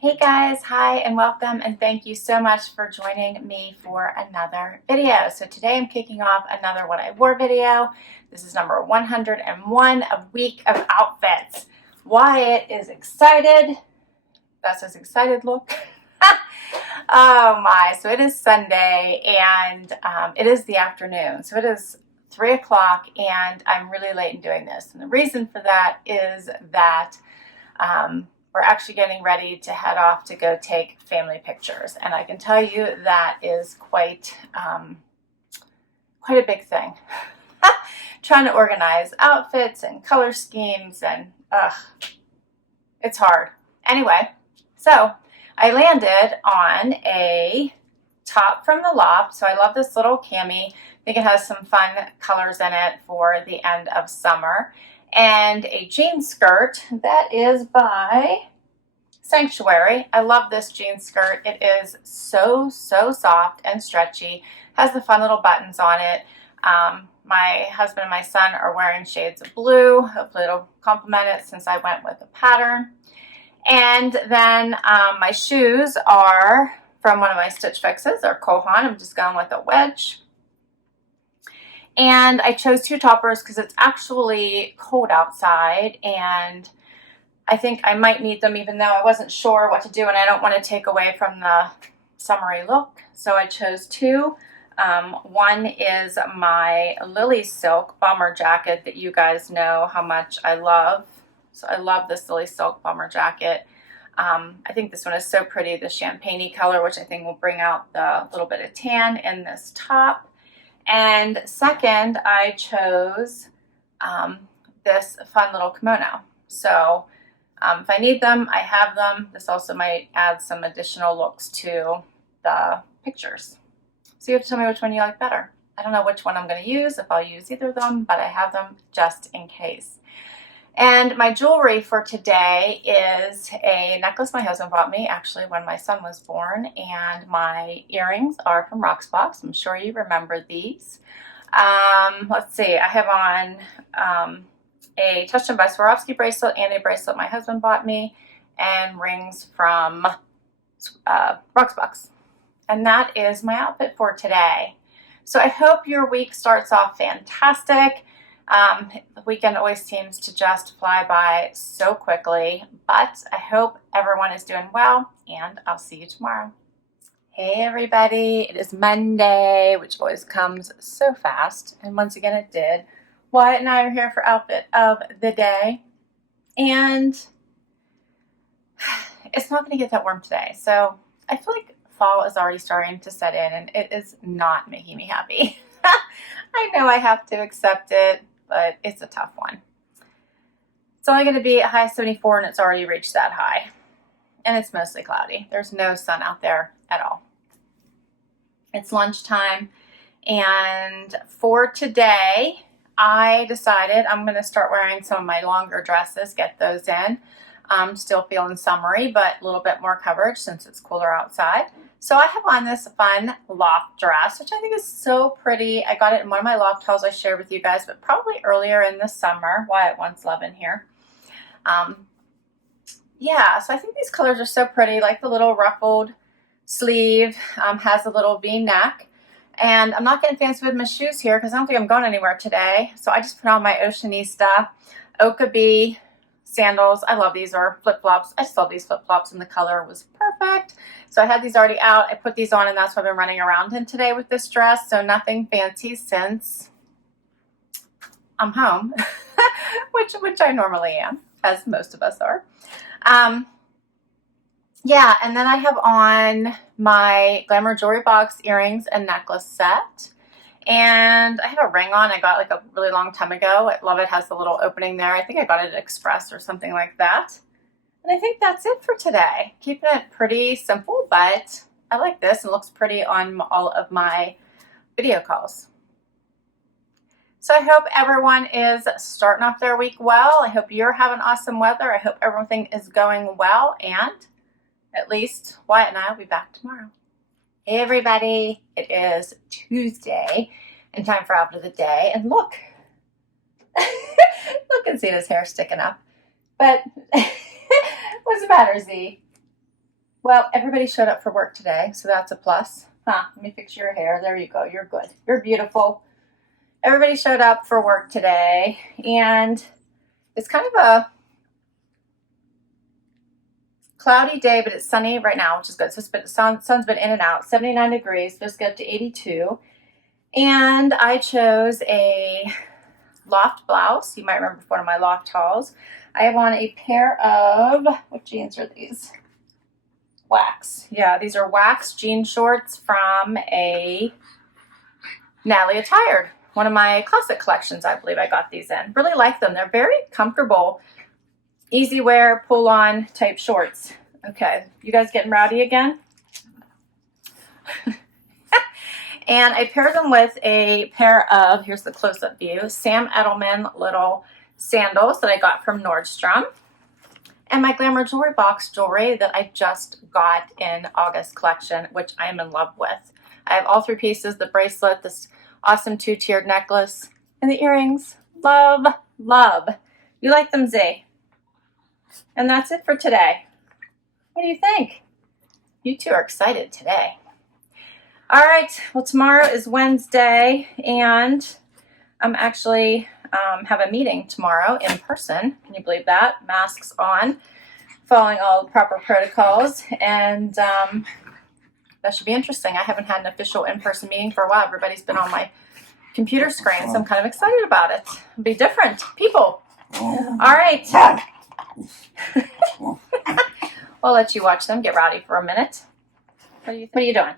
Hey guys, hi and welcome, and thank you so much for joining me for another video. So today I'm kicking off another what I wore video. This is number 101 of week of outfits. Wyatt is excited. That's his excited look. Oh my, so it is Sunday and it is the afternoon. So it is 3 o'clock and I'm really late in doing this. And the reason for that is that we're actually getting ready to head off to go take family pictures. And I can tell you that is quite a big thing. Trying to organize outfits and color schemes and it's hard. Anyway, so I landed on a top from the Loft. So I love this little cami. I think it has some fun colors in it for the end of summer. And a jean skirt that is by Sanctuary. I love this jean skirt. It is so soft and stretchy. Has the fun little buttons on it. My husband and my son are wearing shades of blue. Hopefully it'll complement it since I went with the pattern. And then my shoes are from one of my Stitch Fixes. They're Kohan. I'm just going with a wedge. And I chose two toppers because it's actually cold outside and I think I might need them even though I wasn't sure what to do and I don't want to take away from the summery look. So I chose two. One is my Lily Silk bomber jacket that you guys know how much I love. So I love this Lily Silk bomber jacket. I think this one is so pretty, the champagne-y color, which I think will bring out the little bit of tan in this top. And second, I chose this fun little kimono. So if I need them, I have them. This also might add some additional looks to the pictures. So you have to tell me which one you like better. I don't know which one I'm going to use, if I'll use either of them, but I have them just in case. And my jewelry for today is a necklace my husband bought me actually when my son was born, and my earrings are from Rocksbox. I'm sure you remember these. Let's see, I have on a Touchstone by Swarovski bracelet and a bracelet my husband bought me, and rings from Rocksbox. And that is my outfit for today. So I hope your week starts off fantastic. The weekend always seems to just fly by so quickly, but I hope everyone is doing well, and I'll see you tomorrow. Hey everybody, it is Monday, which always comes so fast, and once again it did. Wyatt and I are here for outfit of the day, and it's not going to get that warm today, so I feel like fall is already starting to set in, and it is not making me happy. I know I have to accept it, but it's a tough one. It's only going to be a high 74 and it's already reached that high. And it's mostly cloudy. There's no sun out there at all. It's lunchtime, and for today I decided I'm going to start wearing some of my longer dresses, get those in. I'm still feeling summery, but a little bit more coverage since it's cooler outside. So I have on this fun loft dress, which I think is so pretty. I got it in one of my loft hauls I shared with you guys, but probably earlier in the summer. Wyatt wants love in here. Yeah, so I think these colors are so pretty, like the little ruffled sleeve, has a little V-neck. And I'm not getting fancy with my shoes here because I don't think I'm going anywhere today. So I just put on my Oceanista Oka-B sandals. I love these, or flip-flops. I just love these flip-flops, and the color was perfect. So I had these already out. I put these on, and that's what I've been running around in today with this dress. So nothing fancy since I'm home, which I normally am, as most of us are. Yeah, and then I have on my Glamour Jewelry Box earrings and necklace set. And I have a ring on I got like a really long time ago. I love it. It has the little opening there. I think I got it at Express or something like that. And I think that's it for today. Keeping it pretty simple, but I like this and it looks pretty on all of my video calls. So I hope everyone is starting off their week well. I hope you're having awesome weather. I hope everything is going well, and at least Wyatt and I will be back tomorrow. Hey everybody, it is Tuesday and time for outfit of the day. And look, look and see his hair sticking up. But what's the matter, Z? Well, everybody showed up for work today, so that's a plus. Let me fix your hair. There you go. You're good. You're beautiful. Everybody showed up for work today, and it's kind of a cloudy day, but it's sunny right now, which is good. So the sun's been in and out. 79 degrees, supposed to get up to 82. And I chose a loft blouse. You might remember one of my loft hauls. I have on a pair of, what jeans are these? Wax. Yeah, these are wax jean shorts from a Natalie Attired. One of my classic collections, I believe I got these in. Really like them. They're very comfortable, easy wear, pull on type shorts. Okay, you guys getting rowdy again? And I paired them with a pair of, here's the close-up view, Sam Edelman little sandals that I got from Nordstrom. And my Glamour Jewelry Box jewelry that I just got in August collection, which I am in love with. I have all 3 pieces, the bracelet, this awesome 2-tiered necklace, and the earrings. Love, love. You like them, Z? And that's it for today. What do you think? You two are excited today. All right, well, tomorrow is Wednesday, and I'm actually have a meeting tomorrow in person. Can you believe that? Masks on, following all the proper protocols, and that should be interesting. I haven't had an official in-person meeting for a while. Everybody's been on my computer screen, so I'm kind of excited about it. It'll be different. People. All right. I'll let you watch them get rowdy for a minute. What are you doing?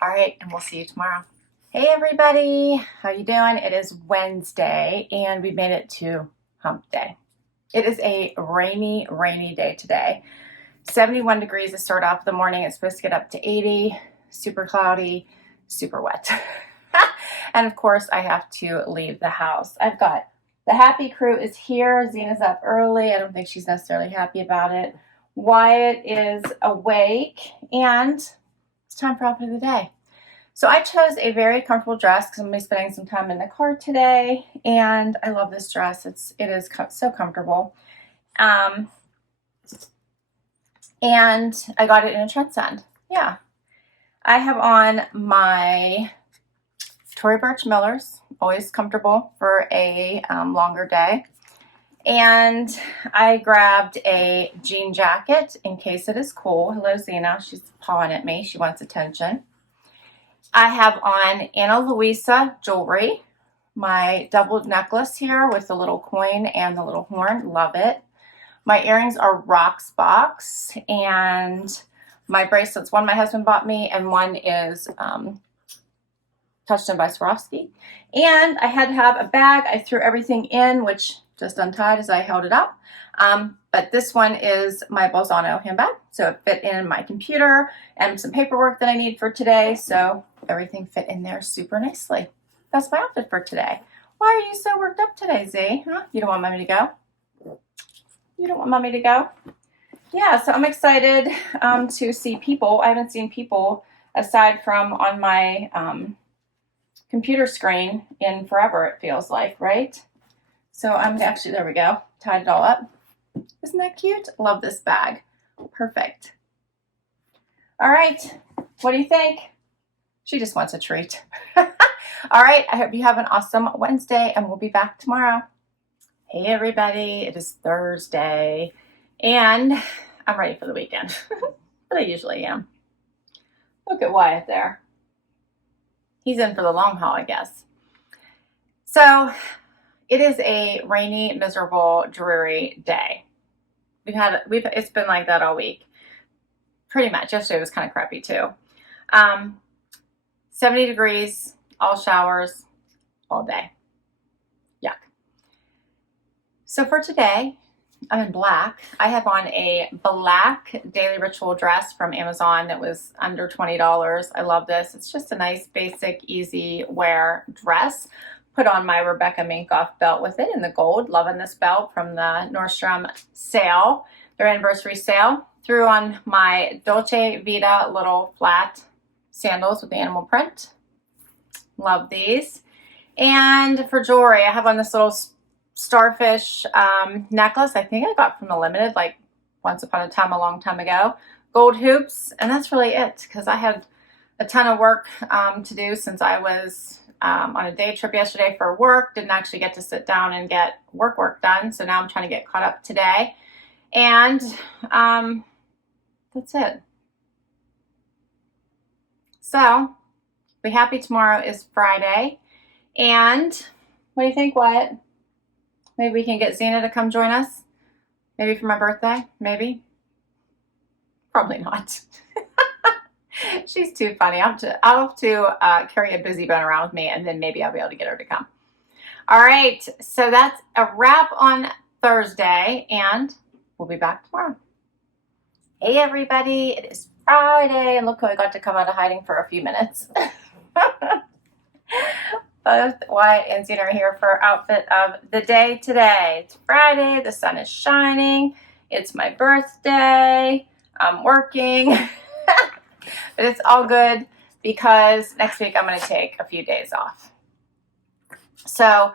All right, and we'll see you tomorrow. Hey everybody, how you doing? It is Wednesday, and we made it to hump day. It is a rainy, rainy day today. 71 degrees to start off the morning. It's supposed to get up to 80, super cloudy, super wet. And of course, I have to leave the house. I've got the happy crew is here. Zena's up early. I don't think she's necessarily happy about it. Wyatt is awake, and it's time for outfit of the day. So I chose a very comfortable dress because I'm going to be spending some time in the car today, and I love this dress. It is so comfortable. And I got it in a Trendsend. Yeah. I have on my Tory Burch Millers, always comfortable for a longer day. And I grabbed a jean jacket in case it is cool. Hello, Zena. She's pawing at me. She wants attention. I have on Ana Louisa jewelry. My doubled necklace here with the little coin and the little horn. Love it. My earrings are Rocksbox. And my bracelets, one my husband bought me, and one is Touchstone by Swarovski. And I had to have a bag. I threw everything in, which just untied as I held it up. But this one is my Bolzano handbag. So it fit in my computer and some paperwork that I need for today. So everything fit in there super nicely. That's my outfit for today. Why are you so worked up today, Z? Huh? You don't want mommy to go? You don't want mommy to go? Yeah, so I'm excited to see people. I haven't seen people aside from on my computer screen in forever, it feels like, right? So I'm actually, there we go, tied it all up. Isn't that cute? Love this bag. Perfect. All right, what do you think? She just wants a treat. All right, I hope you have an awesome Wednesday, and we'll be back tomorrow. Hey everybody, it is Thursday, and I'm ready for the weekend. But I usually am. Look at Wyatt there. He's in for the long haul, I guess. So it is a rainy, miserable, dreary day. It's been like that all week. Pretty much. Yesterday was kind of crappy too. 70 degrees, all showers, all day. Yuck. So for today, I'm in black. I have on a black daily ritual dress from Amazon that was under $20. I love this. It's just a nice, basic, easy wear dress. Put on my Rebecca Minkoff belt with it in the gold. Loving this belt from the Nordstrom sale, their anniversary sale. Threw on my Dolce Vita little flat sandals with the animal print. Love these. And for jewelry, I have on this little starfish necklace. I think I got from the Limited like once upon a time, a long time ago. Gold hoops, and that's really it, because I had a ton of work to do since I was on a day trip yesterday for work. Didn't actually get to sit down and get work done, so now I'm trying to get caught up today. And that's it. So, be happy tomorrow is Friday. And what do you think, Wyatt? Maybe we can get Zena to come join us? Maybe for my birthday? Maybe? Probably not. She's too funny. I'll have to carry a busy bone around with me, and then maybe I'll be able to get her to come. All right, so that's a wrap on Thursday, and we'll be back tomorrow. Hey, everybody. It is Friday, and look who I got to come out of hiding for a few minutes. Both Wyatt and Zena are here for our outfit of the day today. It's Friday. The sun is shining. It's my birthday. I'm working. But it's all good because next week I'm going to take a few days off. So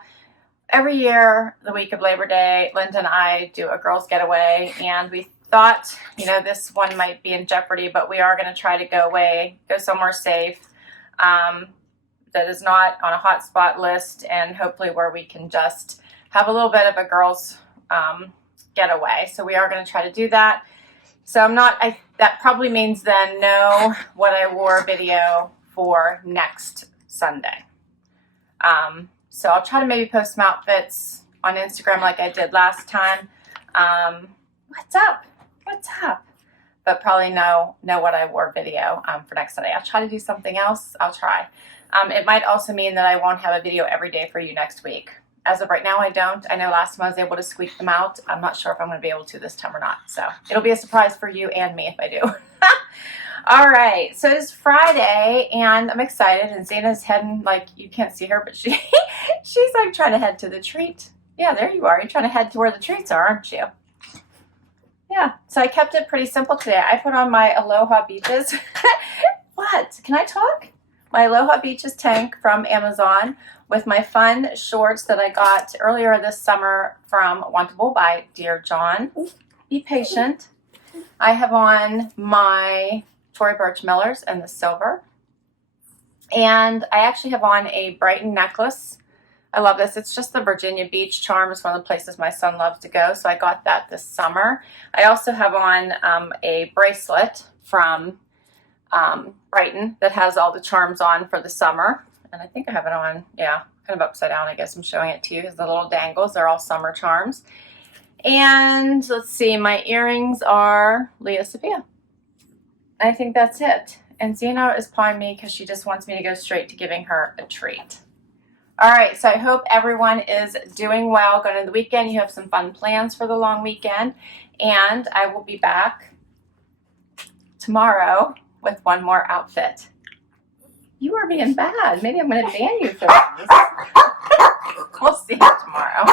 every year, the week of Labor Day, Linda and I do a girls' getaway, and we thought, you know, this one might be in jeopardy, but we are going to try to go somewhere safe that is not on a hotspot list, and hopefully where we can just have a little bit of a girls' getaway. So we are going to try to do that. So that probably means then no what I wore video for next Sunday. So I'll try to maybe post some outfits on Instagram like I did last time. What's up? What's up? But probably no what I wore video for next Sunday. I'll try to do something else. I'll try. It might also mean that I won't have a video every day for you next week. As of right now, I don't. I know last time I was able to squeak them out. I'm not sure if I'm going to be able to this time or not. So it'll be a surprise for you and me if I do. All right. So it's Friday, and I'm excited. And Zena's heading, like, you can't see her, but she's like trying to head to the treat. Yeah, there you are. You're trying to head to where the treats are, aren't you? Yeah. So I kept it pretty simple today. I put on my Aloha Beaches. What? Can I talk? My Aloha Beaches tank from Amazon with my fun shorts that I got earlier this summer from Wantable by Dear John. Be patient. I have on my Tory Burch Millers and the silver. And I actually have on a Brighton necklace. I love this. It's just the Virginia Beach charm. It's one of the places my son loves to go. So I got that this summer. I also have on a bracelet from Brighton that has all the charms on for the summer. And I think I have it on, yeah, kind of upside down. I guess I'm showing it to you because the little dangles, they're all summer charms. And let's see, my earrings are Lia Sophia. I think that's it. And Zena is pawing me because she just wants me to go straight to giving her a treat. All right, so I hope everyone is doing well going into the weekend. You have some fun plans for the long weekend. And I will be back tomorrow with one more outfit. You are being bad. Maybe I'm going to ban you for this. We'll see you tomorrow.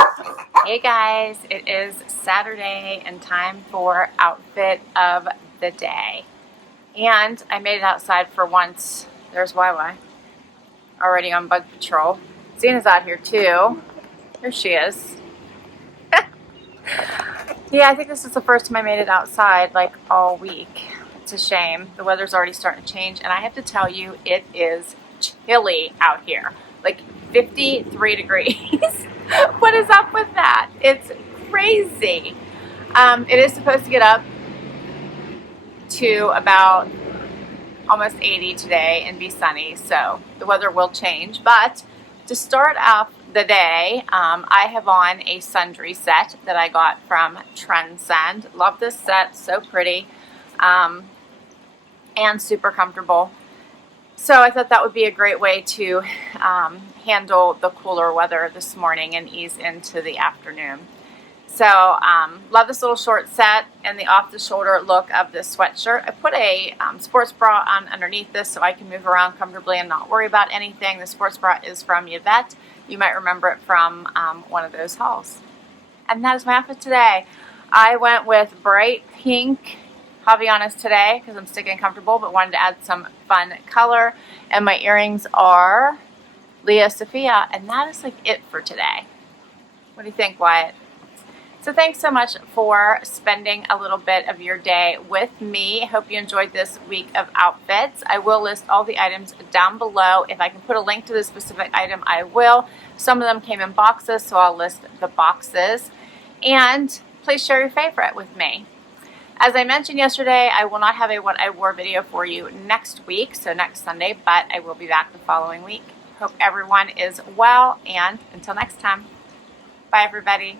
Hey guys, it is Saturday and time for outfit of the day. And I made it outside for once. There's YY already on bug patrol. Zena's out here too. There she is. Yeah, I think this is the first time I made it outside like all week. It's a shame. The weather's already starting to change, and I have to tell you, it is chilly out here. Like 53 degrees. What is up with that? It's crazy. It is supposed to get up to about almost 80 today and be sunny, so the weather will change. But to start off the day, I have on a Sundry set that I got from Trendsend. Love this set, so pretty. And super comfortable. So I thought that would be a great way to handle the cooler weather this morning and ease into the afternoon. So love this little short set and the off-the-shoulder look of this sweatshirt. I put a sports bra on underneath this so I can move around comfortably and not worry about anything. The sports bra is from Yvette. You might remember it from one of those hauls. And that is my outfit today. I went with bright pink Havaianas today because I'm sticking comfortable, but wanted to add some fun color. And my earrings are Lia Sophia, and that is like it for today. What do you think, Wyatt? So thanks so much for spending a little bit of your day with me. I hope you enjoyed this week of outfits. I will list all the items down below. If I can put a link to the specific item, I will. Some of them came in boxes, so I'll list the boxes. And please share your favorite with me. As I mentioned yesterday, I will not have a what I wore video for you next week, so next Sunday, but I will be back the following week. Hope everyone is well, and until next time, bye everybody.